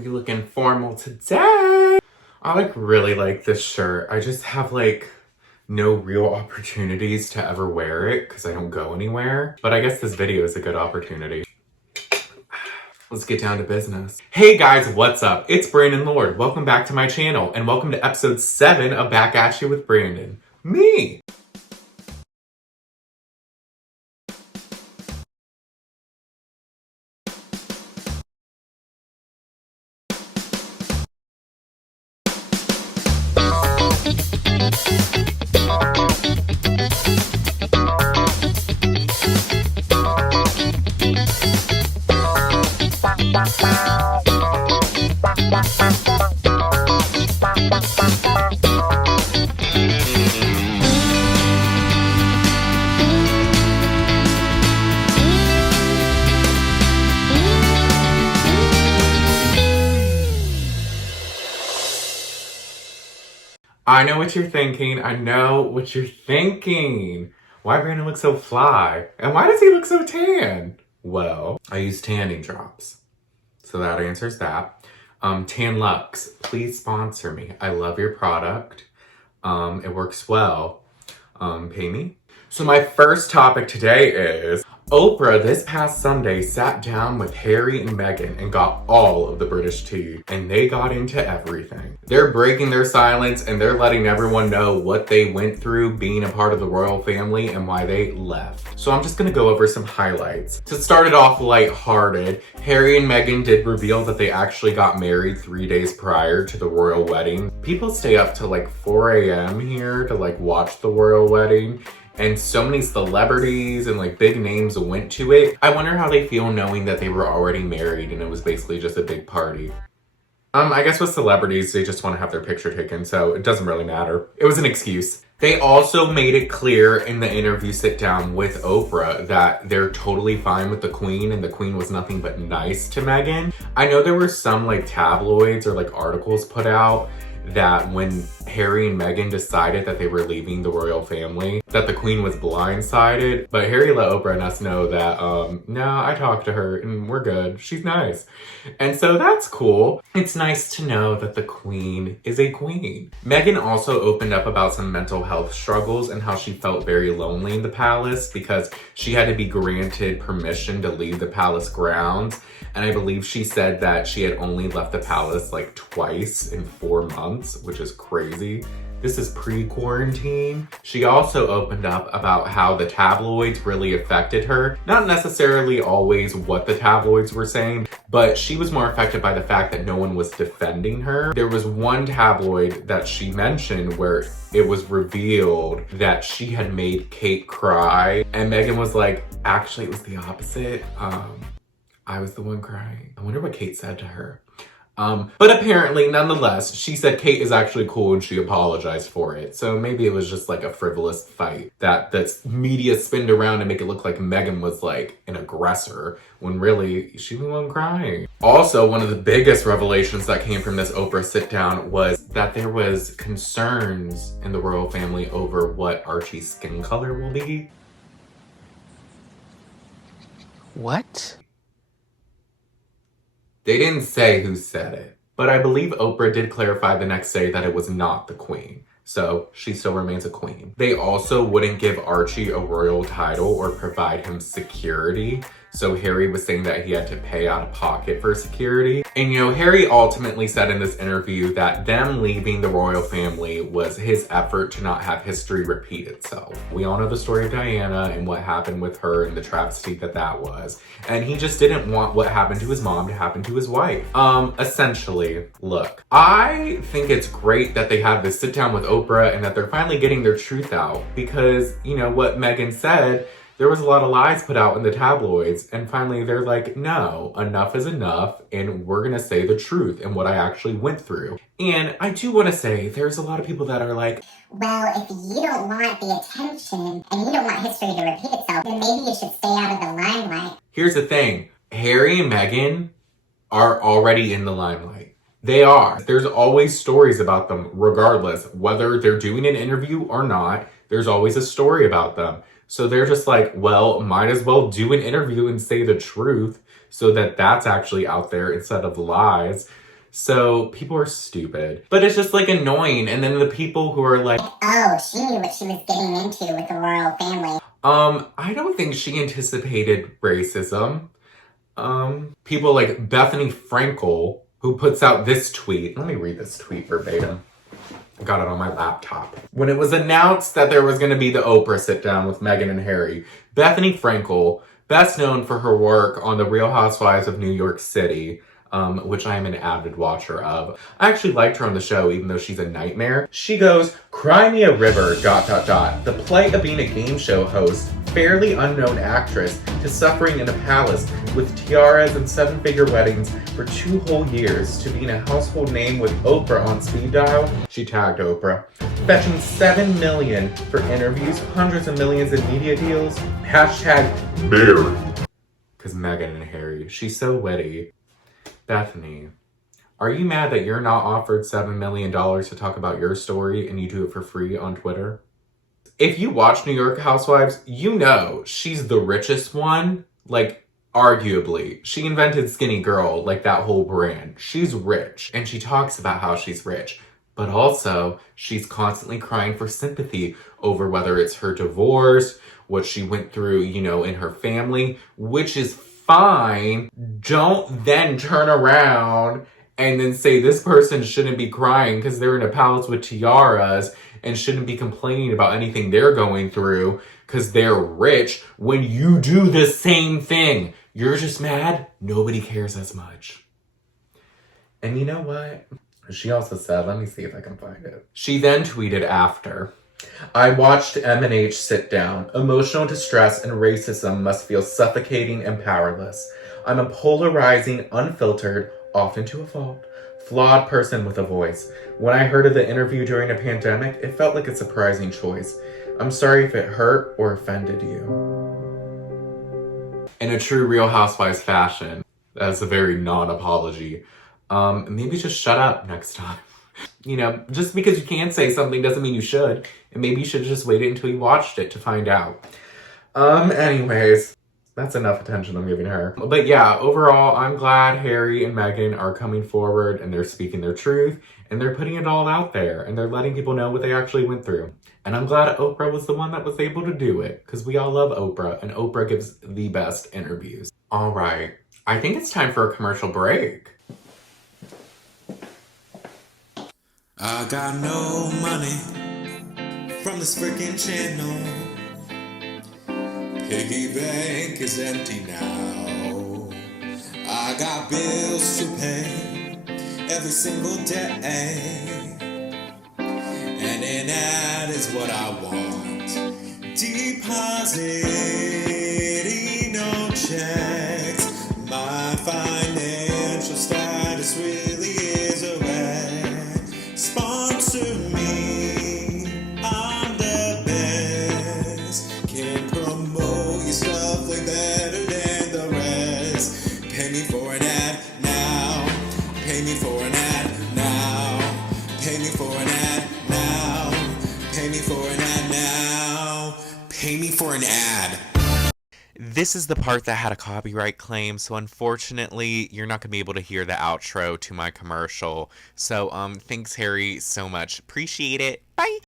You looking formal today? I really like this shirt. I just have no real opportunities to ever wear it because I don't go anywhere. But I guess this video is a good opportunity. Let's get down to business. Hey guys, what's up? It's Brandon Lord. Welcome back to my channel and welcome to episode 7 of Back Atcha with Brandon. Me! I know what you're thinking. I know what you're thinking. Why Brandon looks so fly? And why does he look so tan? Well, I use tanning drops. So that answers that. Tan Lux, please sponsor me. I love your product. It works well. Pay me. So my first topic today is Oprah this past Sunday sat down with Harry and Meghan and got all of the British tea, and they got into everything. They're breaking their silence and they're letting everyone know what they went through being a part of the royal family and why they left. So I'm just gonna go over some highlights. To start it off lighthearted, Harry and Meghan did reveal that they actually got married 3 days prior to the royal wedding. People stay up to 4 a.m. here to watch the royal wedding. And so many celebrities and big names went to it. I wonder how they feel knowing that they were already married and it was basically just a big party. I guess with celebrities, they just want to have their picture taken, so it doesn't really matter. It was an excuse. They also made it clear in the interview sit down with Oprah that they're totally fine with the Queen and the Queen was nothing but nice to Meghan. I know there were some tabloids or articles put out that when Harry and Meghan decided that they were leaving the royal family, that the Queen was blindsided. But Harry let Oprah and us know that, no, I talked to her and we're good. She's nice. And so that's cool. It's nice to know that the Queen is a queen. Meghan also opened up about some mental health struggles and how she felt very lonely in the palace because she had to be granted permission to leave the palace grounds. And I believe she said that she had only left the palace twice in 4 months, which is crazy. This is pre-quarantine. She also opened up about how the tabloids really affected her. Not necessarily always what the tabloids were saying, but she was more affected by the fact that no one was defending her. There was one tabloid that she mentioned where it was revealed that she had made Kate cry. And Meghan was like, actually it was the opposite. I was the one crying. I wonder what Kate said to her. But apparently, nonetheless, she said Kate is actually cool and she apologized for it. So maybe it was just a frivolous fight that's media spinned around and make it look like Meghan was an aggressor when really she was the one crying. Also, one of the biggest revelations that came from this Oprah sit down was that there was concerns in the royal family over what Archie's skin color will be. What? They didn't say who said it, but I believe Oprah did clarify the next day that it was not the Queen. So she still remains a queen. They also wouldn't give Archie a royal title or provide him security. So Harry was saying that he had to pay out of pocket for security. And Harry ultimately said in this interview that them leaving the royal family was his effort to not have history repeat itself. We all know the story of Diana and what happened with her and the travesty that was. And he just didn't want what happened to his mom to happen to his wife. Essentially, look, I think it's great that they had this sit down with Oprah and that they're finally getting their truth out because, what Meghan said, there was a lot of lies put out in the tabloids, and finally they're like, no, enough is enough, and we're gonna say the truth and what I actually went through. And I do want to say, there's a lot of people that are like, well, if you don't want the attention and you don't want history to repeat itself, then maybe you should stay out of the limelight. Here's the thing, Harry and Meghan are already in the limelight. They are. There's always stories about them, regardless, whether they're doing an interview or not, there's always a story about them. So they're just like, well, might as well do an interview and say the truth so that that's actually out there instead of lies. So people are stupid. But it's just like annoying. And then the people who are like, oh, she knew what she was getting into with the royal family. I don't think she anticipated racism. People like Bethany Frankel, who puts out this tweet. Let me read this tweet verbatim. I got it on my laptop. When it was announced that there was going to be the Oprah sit down with Meghan and Harry, Bethany Frankel, best known for her work on The Real Housewives of New York City, which I am an avid watcher of. I actually liked her on the show, even though she's a nightmare. She goes, "Cry me a river, ... The plight of being a game show host, fairly unknown actress, to suffering in a palace with tiaras and seven-figure weddings for 2 whole years, to being a household name with Oprah on speed dial." She tagged Oprah. "Fetching $7 million for interviews, hundreds of millions in media deals. Hashtag Mary." Because Meghan and Harry, she's so witty. Bethany, are you mad that you're not offered $7 million to talk about your story and you do it for free on Twitter? If you watch New York Housewives, you know she's the richest one, like, arguably. She invented Skinny Girl, like that whole brand. She's rich, and she talks about how she's rich. But also, she's constantly crying for sympathy over whether it's her divorce, what she went through, you know, in her family, which is fine. Don't then turn around and then say this person shouldn't be crying because they're in a palace with tiaras and shouldn't be complaining about anything they're going through because they're rich when you do the same thing. You're just mad. Nobody cares as much. And you know what? She also said, let me see if I can find it. She then tweeted after, "I watched M&H sit down. Emotional distress and racism must feel suffocating and powerless. I'm a polarizing, unfiltered, often to a fault, flawed person with a voice. When I heard of the interview during a pandemic, it felt like a surprising choice. I'm sorry if it hurt or offended you." In a true Real Housewives fashion, that's a very non-apology. Maybe just shut up next time. You know, just because you can say something doesn't mean you should. And maybe you should just wait until you watched it to find out. Anyways, that's enough attention I'm giving her. But yeah, overall, I'm glad Harry and Meghan are coming forward and they're speaking their truth and they're putting it all out there and they're letting people know what they actually went through. And I'm glad Oprah was the one that was able to do it because we all love Oprah and Oprah gives the best interviews. All right, I think it's time for a commercial break. I got no money from this freaking channel. Piggy bank is empty now. I got bills to pay every single day, and an ad is what I want. Depositing no checks. My financial status really is a wreck. Sponsor me, I'm the best. Can promote your stuff way better than the rest. Pay me for an ad now. Pay me for an ad now. Pay me for an ad now. Pay me for an ad now. Pay me for an ad. This is the part that had a copyright claim, so unfortunately, you're not going to be able to hear the outro to my commercial. So, thanks, Harry, so much. Appreciate it. Bye!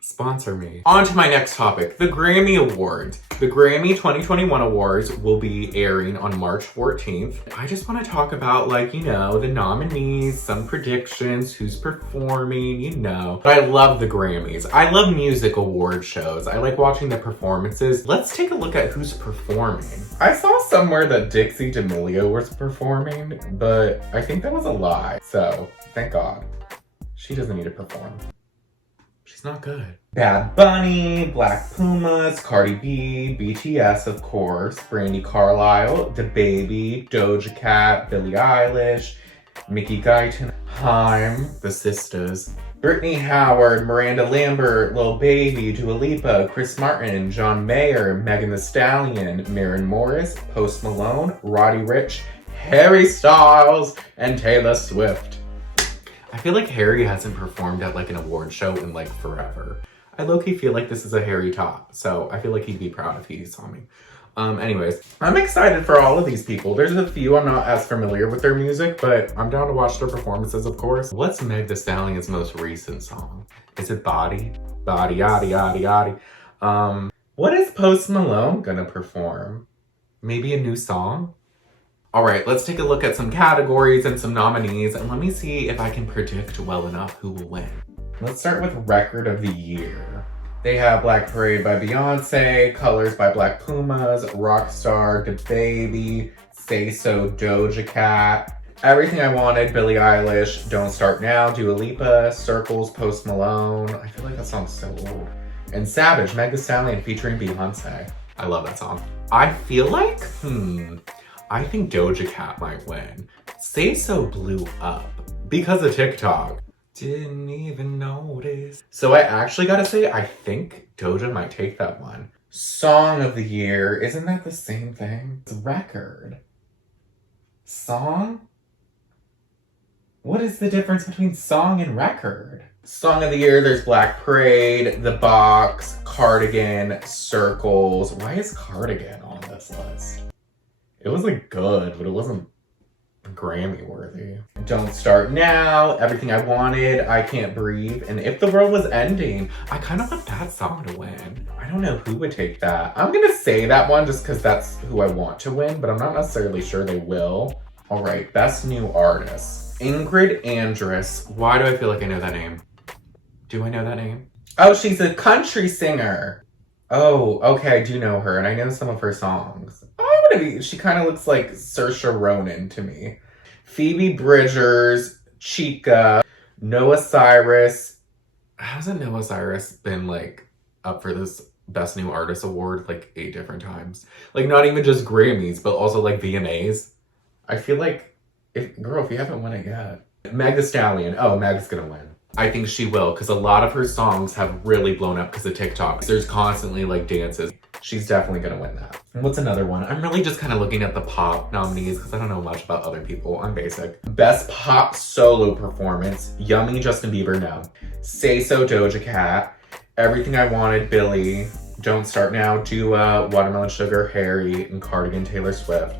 Sponsor me. On to my next topic, the Grammy Awards. The Grammy 2021 Awards will be airing on March 14th. I just want to talk about, like, you know, the nominees, some predictions, who's performing, you know. But I love the Grammys. I love music award shows. I like watching the performances. Let's take a look at who's performing. I saw somewhere that Dixie D'Amelio was performing, but I think that was a lie. So, thank God. She doesn't need to perform. She's not good. Bad Bunny, Black Pumas, Cardi B, BTS, of course, Brandi Carlile, DaBaby, Doja Cat, Billie Eilish, Mickey Guyton, Haim, the Sisters, Brittany Howard, Miranda Lambert, Lil Baby, Dua Lipa, Chris Martin, John Mayer, Megan Thee Stallion, Maren Morris, Post Malone, Roddy Ricch, Harry Styles, and Taylor Swift. I feel like Harry hasn't performed at like an award show in like forever. I low-key feel like this is a Harry top, so I feel like he'd be proud if he saw me. Anyways, I'm excited for all of these people. There's a few I'm not as familiar with their music, but I'm down to watch their performances, of course. What's Meg Thee Stallion's most recent song? Is it Body? Body, yaddy, yaddy, yaddy. What is Post Malone gonna perform? Maybe a new song? All right, let's take a look at some categories and some nominees, and let me see if I can predict well enough who will win. Let's start with Record of the Year. They have Black Parade by Beyonce, Colors by Black Pumas, Rockstar, DaBaby, Say So, Doja Cat, Everything I Wanted, Billie Eilish, Don't Start Now, Dua Lipa, Circles, Post Malone. I feel like that song's so old. And Savage, Meg Thee Stallion featuring Beyonce. I love that song. I feel like, I think Doja Cat might win. Say So blew up because of TikTok. Didn't even notice. So I actually gotta say, I think Doja might take that one. Song of the Year, isn't that the same thing? It's record. Song? What is the difference between song and record? Song of the Year, there's Black Parade, The Box, Cardigan, Circles. Why is Cardigan on this list? It was like good, but it wasn't Grammy worthy. Don't Start Now, Everything I Wanted, I Can't Breathe, and If the World Was Ending. I kind of want that song to win. I don't know who would take that. I'm gonna say that one just because that's who I want to win, but I'm not necessarily sure they will. All right, Best New Artist. Ingrid Andress. Why do I feel like I know that name? Do I know that name? Oh, she's a country singer. Oh, okay, I do know her, and I know some of her songs. She kind of looks like Saoirse Ronan to me. Phoebe Bridgers, Chica, Noah Cyrus. Hasn't Noah Cyrus been like up for this Best New Artist award like 8 different times? Like not even just Grammys, but also like VMAs. I feel like, if you haven't won it yet. Meg Thee Stallion. Oh, Meg's gonna win. I think she will, because a lot of her songs have really blown up because of TikTok. There's constantly like dances. She's definitely gonna win that. And what's another one? I'm really just kind of looking at the pop nominees because I don't know much about other people. I'm basic. Best Pop Solo Performance. Yummy, Justin Bieber, no. Say So, Doja Cat. Everything I Wanted, Billie. Don't Start Now, Dua, Watermelon Sugar, Harry, and Cardigan, Taylor Swift.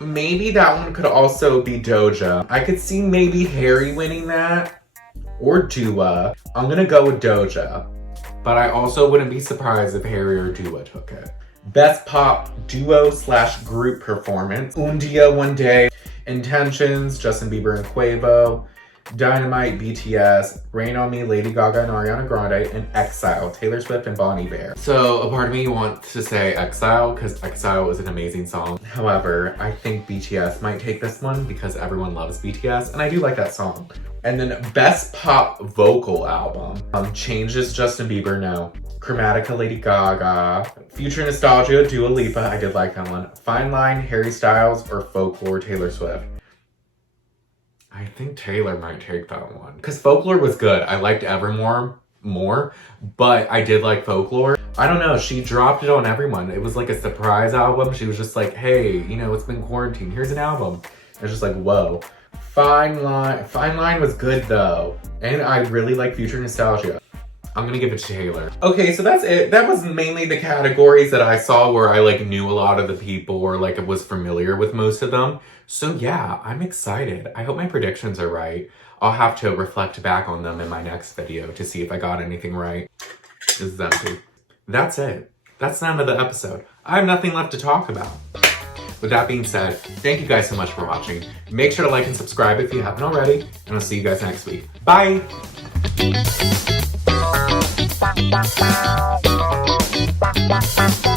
Maybe that one could also be Doja. I could see maybe Harry winning that. Or Dua. I'm gonna go with Doja. But I also wouldn't be surprised if Harry or Dua took it. Best Pop Duo/Group Performance. Un Dia, One Day. Intentions, Justin Bieber and Quavo. Dynamite, BTS. Rain on Me, Lady Gaga and Ariana Grande. And Exile, Taylor Swift and Bon Iver. So a part of me wants to say Exile because Exile is an amazing song. However, I think BTS might take this one because everyone loves BTS and I do like that song. And then Best Pop Vocal Album. Changes, Justin Bieber, no. Chromatica, Lady Gaga. Future Nostalgia, Dua Lipa, I did like that one. Fine Line, Harry Styles, or Folklore, Taylor Swift. I think Taylor might take that one. Because Folklore was good. I liked Evermore more, but I did like Folklore. I don't know, she dropped it on everyone. It was like a surprise album. She was just like, hey, it's been quarantine. Here's an album. I was just like, whoa. Fine Line was good though. And I really like Future Nostalgia. I'm gonna give it to Taylor. Okay, so that's it. That was mainly the categories that I saw where I like knew a lot of the people or like was familiar with most of them. So yeah, I'm excited. I hope my predictions are right. I'll have to reflect back on them in my next video to see if I got anything right. This is empty. That's it. That's the end of the episode. I have nothing left to talk about. With that being said, thank you guys so much for watching. Make sure to like and subscribe if you haven't already, and I'll see you guys next week. Bye! Bye.